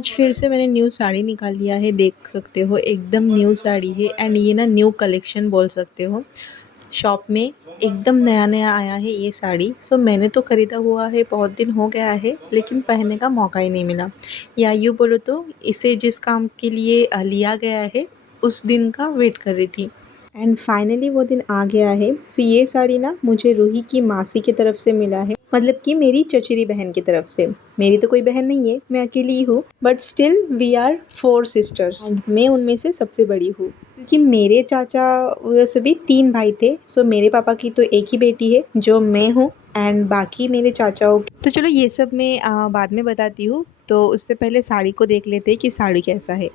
आज फिर से मैंने न्यू साड़ी निकाल लिया है, देख सकते हो एकदम न्यू साड़ी है एंड ये ना न्यू कलेक्शन बोल सकते हो। शॉप में एकदम नया-नया आया है ये साड़ी। सो मैंने तो ख़रीदा हुआ है, बहुत दिन हो गया है लेकिन पहनने का मौका ही नहीं मिला। या यूँ बोलो तो इसे जिस काम के लिए लिया गया है उस दिन का वेट कर रही थी एंड फाइनली वो दिन आ गया है। सो ये साड़ी ना मुझे रूही की मासी की तरफ से मिला है, मतलब कि मेरी चचेरी बहन की तरफ से। मेरी तो कोई बहन नहीं है, मैं अकेली ही हूँ, but still we are 4 sisters and मैं उनमें से सबसे बड़ी हूँ। क्योंकि मेरे चाचा वो सभी 3 भाई थे। सो मेरे पापा की तो एक ही बेटी है जो मैं हूँ एंड बाकी मेरे चाचाओं की तो चलो ये सब मैं बाद में बताती हूँ। तो उससे पहले साड़ी को देख लेते हैं कि साड़ी कैसा है।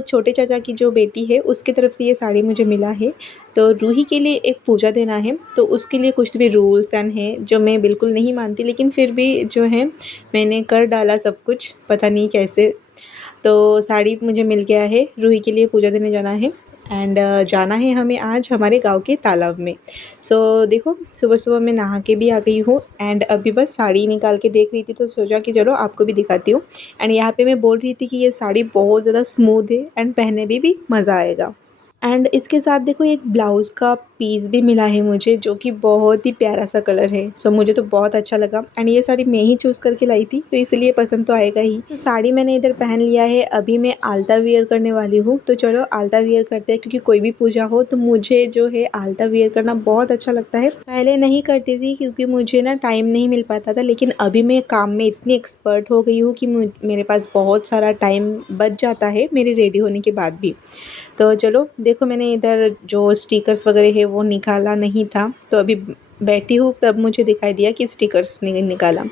छोटे चाचा की जो बेटी है उसकी तरफ से ये साड़ी मुझे मिला है। तो रूही के लिए एक पूजा देना है, तो उसके लिए कुछ भी रूल्स एंड हैं जो मैं बिल्कुल नहीं मानती, लेकिन फिर भी जो है मैंने कर डाला सब कुछ, पता नहीं कैसे। तो साड़ी मुझे मिल गया है, रूही के लिए पूजा देने जाना है एंड जाना है हमें आज हमारे गांव के तालाब में। देखो सुबह-सुबह मैं नहा के भी आ गई हूँ एंड अभी बस साड़ी निकाल के देख रही थी, तो सोचा कि चलो आपको भी दिखाती हूँ। एंड यहाँ पे मैं बोल रही थी कि ये साड़ी बहुत ज़्यादा स्मूथ है एंड पहनने में भी मज़ा आएगा। एंड इसके साथ देखो एक ब्लाउज़ का पीस भी मिला है मुझे, जो कि बहुत ही प्यारा सा कलर है। मुझे तो बहुत अच्छा लगा एंड ये साड़ी मैं ही चूज़ करके लाई थी, तो इसलिए पसंद तो आएगा ही। तो साड़ी मैंने इधर पहन लिया है, अभी मैं आलता वियर करने वाली हूँ। तो चलो आलता वियर करते हैं, क्योंकि कोई भी पूजा हो तो मुझे जो है आलता वियर करना बहुत अच्छा लगता है। पहले नहीं करती थी क्योंकि मुझे ना टाइम नहीं मिल पाता था, लेकिन अभी मैं काम में इतनी एक्सपर्ट हो गई हूँ कि मेरे पास बहुत सारा टाइम बच जाता है मेरे रेडी होने के बाद भी। तो चलो देखो मैंने इधर जो स्टिकर्स वगैरह है वो निकाला नहीं था, तो अभी बैठी हूँ तब मुझे दिखाई दिया कि स्टिकर्स निकाला।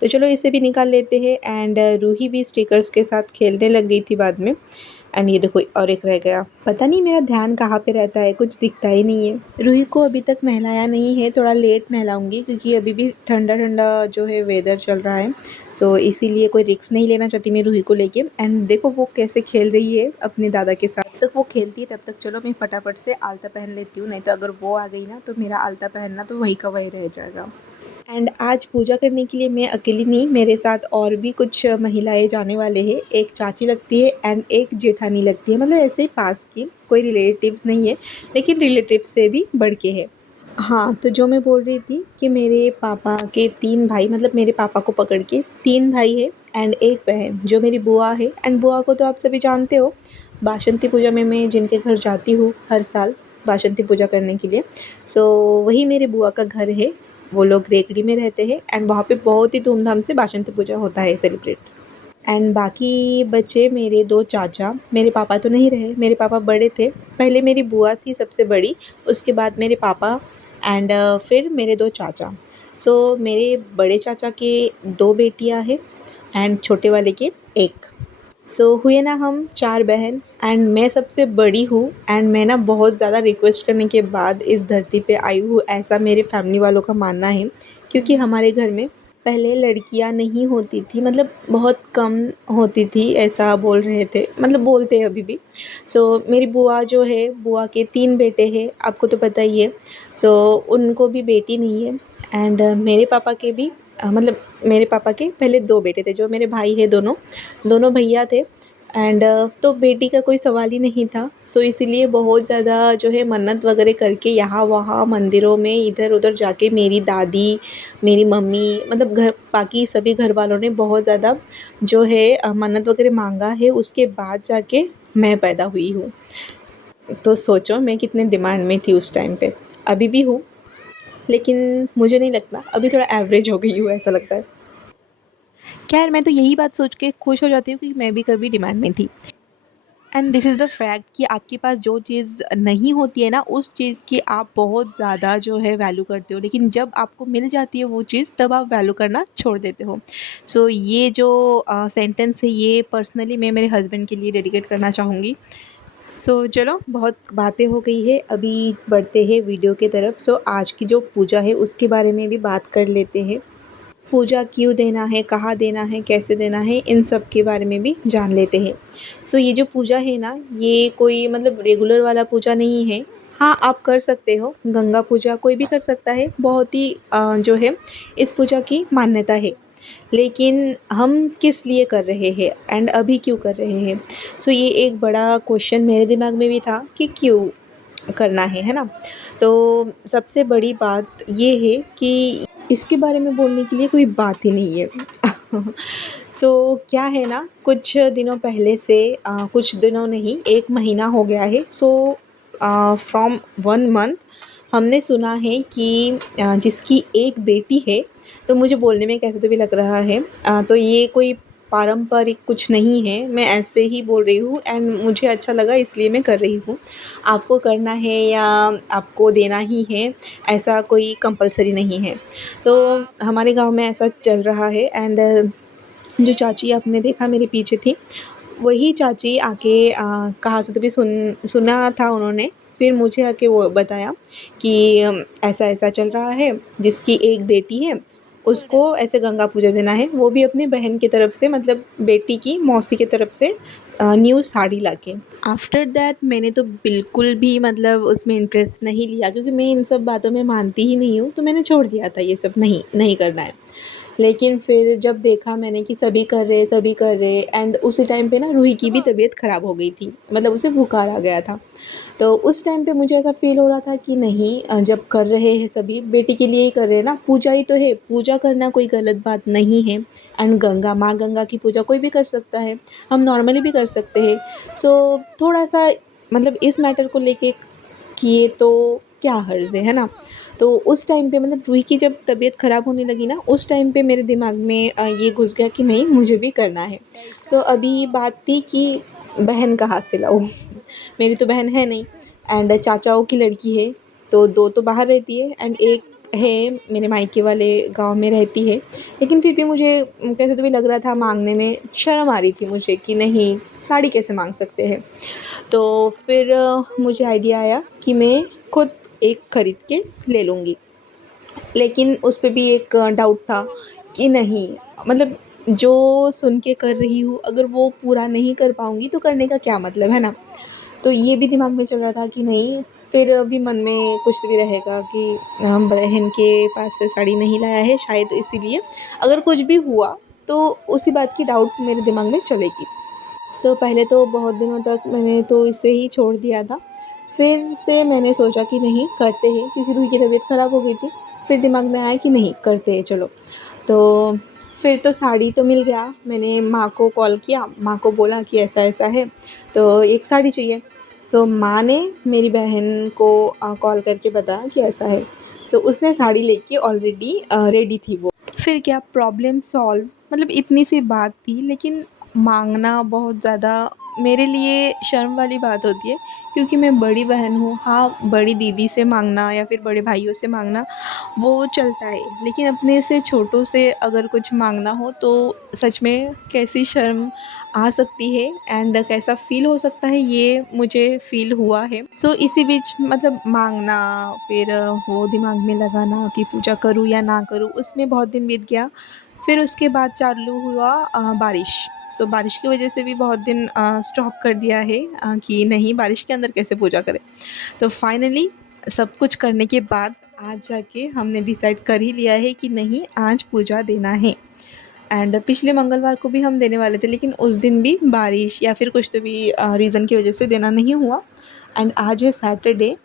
तो चलो इसे भी निकाल लेते हैं एंड रूही भी स्टिकर्स के साथ खेलने लग गई थी बाद में। एंड ये देखो और एक रह गया, पता नहीं मेरा ध्यान कहाँ पे रहता है, कुछ दिखता ही नहीं है। रूही को अभी तक नहलाया नहीं है, थोड़ा लेट नहलाऊंगी क्योंकि अभी भी ठंडा ठंडा जो है वेदर चल रहा है। इसीलिए कोई रिस्क नहीं लेना चाहती मैं रूही को लेके। एंड देखो वो कैसे खेल रही है अपने दादा के साथ। जब तक वो खेलती है तब तक चलो मैं फटाफट से आलता पहन लेती हूँ, नहीं तो अगर वो आ गई ना तो मेरा आलता पहनना तो वहीं का वहीं रह जाएगा। एंड आज पूजा करने के लिए मैं अकेली नहीं, मेरे साथ और भी कुछ महिलाएं जाने वाले हैं। एक चाची लगती है एंड एक जेठानी लगती है, मतलब ऐसे ही पास की, कोई रिलेटिव्स नहीं है लेकिन रिलेटिव्स से भी बढ़ के है। हाँ, तो जो मैं बोल रही थी कि मेरे पापा के 3 भाई, मतलब मेरे पापा को पकड़ के 3 भाई है एंड एक बहन जो मेरी बुआ है। एंड बुआ को तो आप सभी जानते हो, बासंती पूजा में मैं जिनके घर जाती हूँ हर साल बासंती पूजा करने के लिए। वही मेरे बुआ का घर है। वो लोग रेकड़ी में रहते हैं एंड वहाँ पे बहुत ही धूमधाम से बासंती पूजा होता है सेलिब्रेट। एंड बाकी बचे मेरे 2 चाचा, मेरे पापा तो नहीं रहे, मेरे पापा बड़े थे। पहले मेरी बुआ थी सबसे बड़ी, उसके बाद मेरे पापा एंड फिर मेरे 2 चाचा। मेरे बड़े चाचा के 2 बेटियां हैं एंड छोटे वाले के 1। हुए ना हम 4 बहन एंड मैं सबसे बड़ी हूँ। एंड मैं ना बहुत ज़्यादा रिक्वेस्ट करने के बाद इस धरती पे आई हूँ, ऐसा मेरे फैमिली वालों का मानना है। क्योंकि हमारे घर में पहले लड़कियां नहीं होती थी, मतलब बहुत कम होती थी, ऐसा बोल रहे थे, मतलब बोलते हैं अभी भी। मेरी बुआ जो है, बुआ के 3 बेटे हैं, आपको तो पता ही है। उनको भी बेटी नहीं है एंड मेरे पापा के भी मतलब मेरे पापा के पहले 2 बेटे थे, जो मेरे भाई हैं दोनों, दोनों भैया थे। एंड तो बेटी का कोई सवाल ही नहीं था। इसीलिए बहुत ज़्यादा जो है मन्नत वगैरह करके यहाँ वहाँ मंदिरों में इधर उधर जाके मेरी दादी, मेरी मम्मी, मतलब घर बाकी सभी घर वालों ने बहुत ज़्यादा जो है मन्नत वगैरह मांगा है, उसके बाद जाके मैं पैदा हुई हूँ। तो सोचो मैं कितने डिमांड में थी उस टाइम पे। अभी भी हूँ, लेकिन मुझे नहीं लगता, अभी थोड़ा एवरेज हो गई हूँ ऐसा लगता है। खैर मैं तो यही बात सोच के खुश हो जाती हूँ कि मैं भी कभी डिमांड में थी। And this is the fact कि आपके पास जो चीज़ नहीं होती है ना, उस चीज़ की आप बहुत ज़्यादा जो है वैल्यू करते हो, लेकिन जब आपको मिल जाती है वो चीज़ तब आप वैल्यू करना छोड़ देते हो। ये जो सेंटेंस है ये पर्सनली मैं मेरे हस्बैंड के लिए डेडिकेट करना चाहूँगी। चलो बहुत बातें हो गई है, अभी बढ़ते हैं वीडियो की तरफ। आज की जो पूजा है उसके बारे में भी बात कर लेते हैं। पूजा क्यों देना है, कहाँ देना है, कैसे देना है, इन सब के बारे में भी जान लेते हैं। ये जो पूजा है ना, ये कोई मतलब रेगुलर वाला पूजा नहीं है। हाँ, आप कर सकते हो, गंगा पूजा कोई भी कर सकता है, बहुत ही जो है इस पूजा की मान्यता है। लेकिन हम किस लिए कर रहे हैं एंड अभी क्यों कर रहे हैं? सो ये एक बड़ा क्वेश्चन मेरे दिमाग में भी था कि क्यों करना है ना? तो सबसे बड़ी बात ये है कि इसके बारे में बोलने के लिए कोई बात ही नहीं है। सो क्या है ना, कुछ दिनों पहले से कुछ दिनों नहीं, 1 महीना हो गया है। सो फ्रॉम 1 मंथ हमने सुना है कि जिसकी एक बेटी है, तो मुझे बोलने में कैसे तो भी लग रहा है, तो ये कोई पारंपरिक कुछ नहीं है, मैं ऐसे ही बोल रही हूँ एंड मुझे अच्छा लगा इसलिए मैं कर रही हूँ। आपको करना है या आपको देना ही है, ऐसा कोई कंपल्सरी नहीं है। तो हमारे गाँव में ऐसा चल रहा है एंड जो चाची आपने देखा मेरे पीछे थी, वही चाची आके कहाँ से तो भी सुना था उन्होंने, फिर मुझे आके वो बताया कि ऐसा-ऐसा चल रहा है, जिसकी एक बेटी है, उसको ऐसे गंगा पूजा देना है, वो भी अपनी बहन की तरफ से, मतलब बेटी की मौसी की तरफ से न्यू साड़ी लाके। आफ्टर दैट मैंने तो बिल्कुल भी मतलब उसमें इंटरेस्ट नहीं लिया, क्योंकि मैं इन सब बातों में मानती ही नहीं हूँ, तो मैंने छोड़ दिया था ये सब, नहीं करना है। लेकिन फिर जब देखा मैंने कि सभी कर रहे एंड उसी टाइम पे ना रूही की भी तबीयत ख़राब हो गई थी, मतलब उसे बुखार आ गया था। तो उस टाइम पे मुझे ऐसा फ़ील हो रहा था कि नहीं, जब कर रहे हैं सभी बेटी के लिए ही कर रहे हैं ना, पूजा ही तो है, पूजा करना कोई गलत बात नहीं है एंड गंगा माँ गंगा की पूजा कोई भी कर सकता है, हम नॉर्मली भी कर सकते हैं। सो थोड़ा-सा मतलब इस मैटर को लेके किए तो क्या हर्ज़ है ना? तो उस टाइम पे मतलब रूही की जब तबीयत ख़राब होने लगी ना, उस टाइम पे मेरे दिमाग में ये घुस गया कि नहीं, मुझे भी करना है। सो अभी बात थी कि बहन कहाँ से लाऊँ? मेरी तो बहन है नहीं एंड चाचाओं की लड़की है, तो 2 तो बाहर रहती है एंड 1 है मेरे मायके वाले गाँव में रहती है। लेकिन फिर भी मुझे कैसे तो भी लग रहा था, माँगने में शर्म आ रही थी मुझे कि नहीं, साड़ी कैसे माँग सकते हैं? तो फिर मुझे आइडिया आया कि मैं खुद एक खरीद के ले लूँगी। लेकिन उस पे भी एक डाउट था कि नहीं, मतलब जो सुन के कर रही हूँ, अगर वो पूरा नहीं कर पाऊँगी तो करने का क्या मतलब, है ना? तो ये भी दिमाग में चल रहा था कि नहीं, फिर भी मन में कुछ भी रहेगा कि बहन के पास से साड़ी नहीं लाया है शायद इसीलिए, अगर कुछ भी हुआ तो उसी बात की डाउट मेरे दिमाग में चलेगी। तो पहले तो बहुत दिनों तक मैंने तो इसे ही छोड़ दिया था। फिर से मैंने सोचा कि नहीं, करते हैं, क्योंकि रूही की तबीयत ख़राब हो गई थी। फिर दिमाग में आया कि नहीं, करते हैं चलो। तो फिर तो साड़ी तो मिल गया, मैंने माँ को कॉल किया, माँ को बोला कि ऐसा-ऐसा है, तो एक साड़ी चाहिए। सो माँ ने मेरी बहन को कॉल करके बताया कि ऐसा है। सो उसने साड़ी लेके ऑलरेडी रेडी थी वो। फिर क्या, प्रॉब्लम सॉल्व, मतलब इतनी सी बात थी, लेकिन माँगना बहुत ज़्यादा मेरे लिए शर्म वाली बात होती है, क्योंकि मैं बड़ी बहन हूँ। हाँ, बड़ी दीदी से माँगना या फिर बड़े भाइयों से माँगना वो चलता है, लेकिन अपने से छोटों से अगर कुछ माँगना हो तो सच में कैसी शर्म आ सकती है एंड कैसा फ़ील हो सकता है, ये मुझे फ़ील हुआ है। सो इसी बीच मतलब माँगना, फिर वो दिमाग में लगाना कि पूजा करूँ या ना करूँ, उसमें बहुत दिन बीत गया। फिर उसके बाद चालू हुआ बारिश। सो बारिश की वजह से भी बहुत दिन स्टॉप कर दिया है कि नहीं, बारिश के अंदर कैसे पूजा करें। तो फाइनली सब कुछ करने के बाद आज जाके हमने डिसाइड कर ही लिया है कि नहीं, आज पूजा देना है। एंड पिछले मंगलवार को भी हम देने वाले थे, लेकिन उस दिन भी बारिश या फिर कुछ तो भी रीज़न की वजह से देना नहीं हुआ एंड आज है सैटरडे।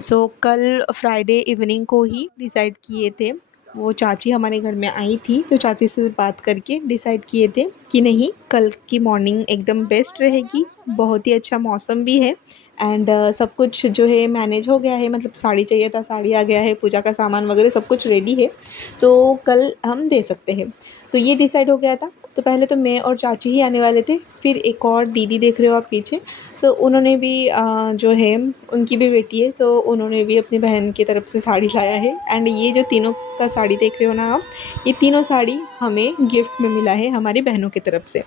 सो कल फ्राइडे इवनिंग को ही डिसाइड किए थे, वो चाची हमारे घर में आई थी, तो चाची से बात करके डिसाइड किए थे कि नहीं, कल की मॉर्निंग एकदम बेस्ट रहेगी, बहुत ही अच्छा मौसम भी है एंड सब कुछ जो है मैनेज हो गया है, मतलब साड़ी चाहिए था, साड़ी आ गया है, पूजा का सामान वगैरह सब कुछ रेडी है, तो कल हम दे सकते हैं। तो ये डिसाइड हो गया था। तो पहले तो मैं और चाची ही आने वाले थे, फिर एक और दीदी देख रहे हो आप पीछे, सो उन्होंने भी जो है, उनकी भी बेटी है, सो उन्होंने भी अपनी बहन की तरफ से साड़ी लाया है एंड ये जो तीनों का साड़ी देख रहे हो ना आप, ये तीनों साड़ी हमें गिफ्ट में मिला है हमारी बहनों की तरफ से।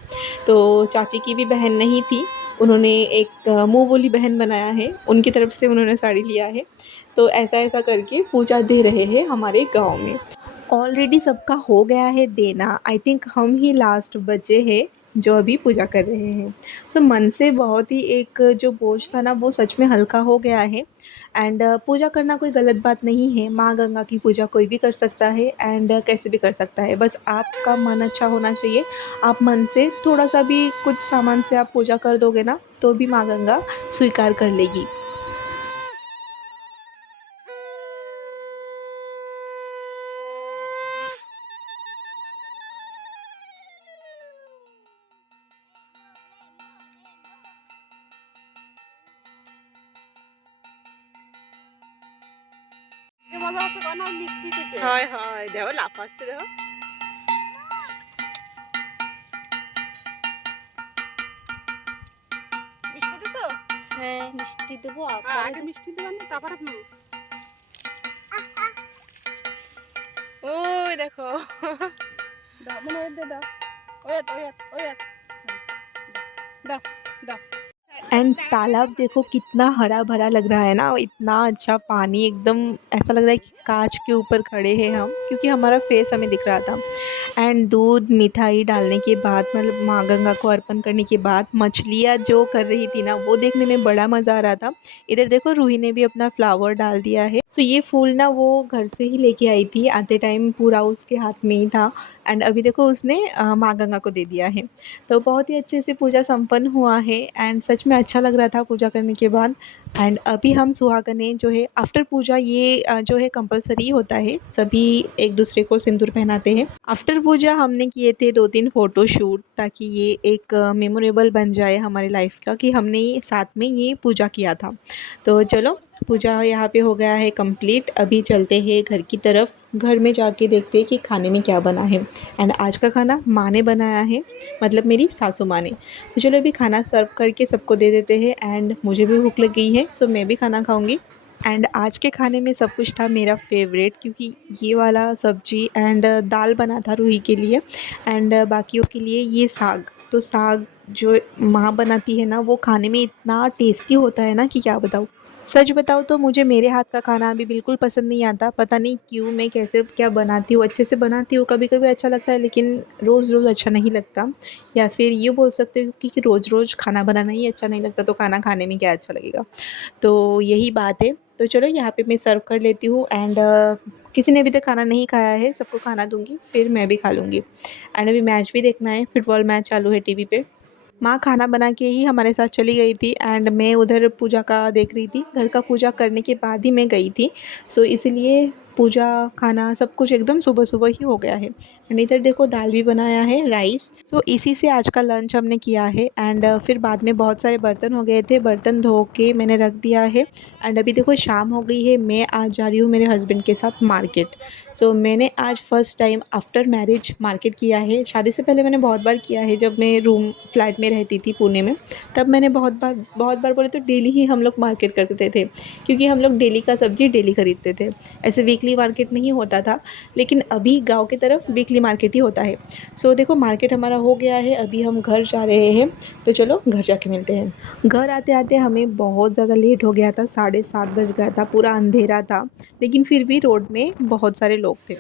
तो चाची की भी बहन नहीं थी, उन्होंने एक मुँह बोली बहन बनाया है, उनकी तरफ से उन्होंने साड़ी लिया है। तो ऐसा-ऐसा करके पूजा दे रहे हैं हमारे गाँव में। ऑलरेडी सबका हो गया है देना, आई थिंक हम ही लास्ट बचे हैं जो अभी पूजा कर रहे हैं। सो मन से बहुत ही एक जो बोझ था ना वो सच में हल्का हो गया है। एंड पूजा करना कोई गलत बात नहीं है, माँ गंगा की पूजा कोई भी कर सकता है एंड कैसे भी कर सकता है, बस आपका मन अच्छा होना चाहिए। आप मन से थोड़ा-सा भी कुछ सामान से आप पूजा कर दोगे ना, तो भी माँ गंगा स्वीकार कर लेगी। যে মজা আছে কয় না মিষ্টি দিতে হয়, হয়। দেখো লাফাচ্ছে দেখো। মিষ্টি দিছো হ্যাঁ মিষ্টি দেবো আগে মিষ্টি দিবেন তারপরে ওই দেখো। দাও মনে ওই দাও ওয়াত ওয়াত ওয়াত দাও দাও एंड तालाब देखो कितना हरा भरा लग रहा है ना, इतना अच्छा पानी, एकदम ऐसा लग रहा है कि कांच के ऊपर खड़े हैं हम, क्योंकि हमारा फेस हमें दिख रहा था। एंड दूध मिठाई डालने के बाद, मतलब माँ गंगा को अर्पण करने के बाद मछलियाँ जो कर रही थी ना, वो देखने में बड़ा मज़ा आ रहा था। इधर देखो रूही ने भी अपना फ्लावर डाल दिया है। सो ये फूल ना वो घर से ही लेके आई थी, आते टाइम पूरा उसके हाथ में ही था। एंड अभी देखो उसने माँ गंगा को दे दिया है। तो बहुत ही अच्छे से पूजा संपन्न हुआ है एंड सच में अच्छा लग रहा था पूजा करने के बाद। एंड अभी हम सुहागनें जो है आफ्टर पूजा, ये जो है कंपलसरी होता है, सभी एक दूसरे को सिंदूर पहनाते हैं। आफ्टर पूजा हमने किए थे 2-3 फ़ोटो शूट, ताकि ये एक मेमोरेबल बन जाए हमारी लाइफ का कि हमने ये साथ में ये पूजा किया था। तो चलो पूजा यहाँ पे हो गया है कंप्लीट। अभी चलते हैं घर की तरफ, घर में जाके देखते हैं कि खाने में क्या बना है। एंड आज का खाना माँ ने बनाया है, मतलब मेरी सासू माँ ने। तो चलो अभी खाना सर्व करके सबको दे देते हैं। एंड मुझे भी भूख लग गई है, सो मैं भी खाना खाऊंगी। एंड आज के खाने में सब कुछ था मेरा फेवरेट, क्योंकि ये वाला सब्जी एंड दाल बना था रूही के लिए, एंड बाकियों के लिए ये साग। तो साग जो माँ बनाती है ना, वो खाने में इतना टेस्टी होता है ना कि क्या बताऊँ। सच बताऊँ तो मुझे मेरे हाथ का खाना अभी बिल्कुल पसंद नहीं आता, पता नहीं क्यों, मैं कैसे क्या बनाती हूँ, अच्छे से बनाती हूँ, कभी-कभी अच्छा लगता है, लेकिन रोज़-रोज़ अच्छा नहीं लगता। या फिर ये बोल सकते हो कि रोज़-रोज़ खाना बनाना ही अच्छा नहीं लगता, तो खाना खाने में क्या अच्छा लगेगा। तो यही बात है। तो चलो यहाँ पे मैं सर्व कर लेती हूँ। एंड किसी ने अभी तक खाना नहीं खाया है, सबको खाना दूँगी, फिर मैं भी खा लूँगी। एंड अभी मैच भी देखना है, फुटबॉल मैच चालू है टीवी पे। माँ खाना बना के ही हमारे साथ चली गई थी एंड मैं उधर पूजा का देख रही थी। घर का पूजा करने के बाद ही मैं गई थी। सो इसीलिए पूजा, खाना सब कुछ एकदम सुबह-सुबह ही हो गया है। एंड इधर देखो दाल भी बनाया है, राइस। सो इसी से आज का लंच हमने किया है। एंड फिर बाद में बहुत सारे बर्तन हो गए थे, बर्तन धो के मैंने रख दिया है। एंड अभी देखो शाम हो गई है, मैं आज जा रही हूँ मेरे हस्बैंड के साथ मार्केट। सो मैंने आज first time after marriage market किया है। शादी से पहले मैंने बहुत बार किया है, जब मैं रूम फ्लैट में रहती थी पुणे में, तब मैंने बहुत बार बोले तो डेली ही हम लोग मार्केट करते थे, क्योंकि हम लोग डेली का सब्ज़ी डेली खरीदते थे। ऐसे वीकली मार्केट नहीं होता था, लेकिन अभी गाँव की तरफ वीकली मार्केट ही होता है। सो देखो मार्केट हमारा हो गया है, अभी हम घर जा रहे हैं। तो चलो घर जाके मिलते हैं। घर आते-आते हमें बहुत ज़्यादा लेट हो गया था, 7:30 बज गया था, पूरा अंधेरा था, लेकिन फिर भी रोड में बहुत सारे लोग थे।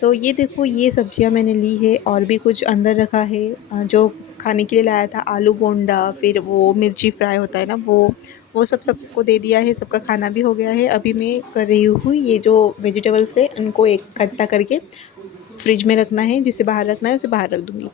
तो ये देखो ये सब्जियां मैंने ली है, और भी कुछ अंदर रखा है जो खाने के लिए लाया था, आलू बोंडा, फिर वो मिर्ची फ्राई होता है ना, वो सब सबको दे दिया है, सबका खाना भी हो गया है। अभी मैं कर रही हूँ ये जो वेजिटेबल्स है इनको इकट्ठा करके फ्रिज में रखना है, जिसे बाहर रखना है उसे बाहर रख दूँगी।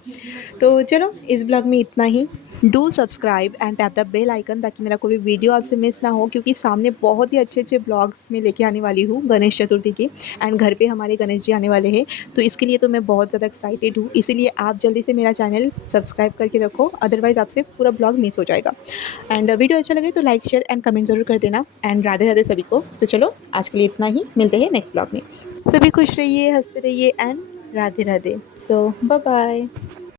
तो चलो इस ब्लॉग में इतना ही। Do subscribe and tap the bell icon, ताकि मेरा कोई भी वीडियो आपसे मिस ना हो, क्योंकि सामने बहुत ही अच्छे-अच्छे ब्लॉग्स मैं लेके आने वाली हूँ गणेश चतुर्थी की। एंड घर पे हमारे गणेश जी आने वाले हैं, तो इसके लिए तो मैं बहुत ज़्यादा एक्साइटेड हूँ। इसीलिए आप जल्दी से मेरा चैनल सब्सक्राइब करके रखो, अदरवाइज़ आपसे पूरा ब्लॉग मिस हो जाएगा। एंड वीडियो अच्छा लगे तो लाइक, शेयर एंड कमेंट ज़रूर कर देना। एंड राधे-राधे सभी को। तो चलो आज के लिए इतना ही, मिलते हैं नेक्स्ट ब्लॉग में। सभी खुश रहिए, हँसते रहिए एंड राधे-राधे। So bye-bye.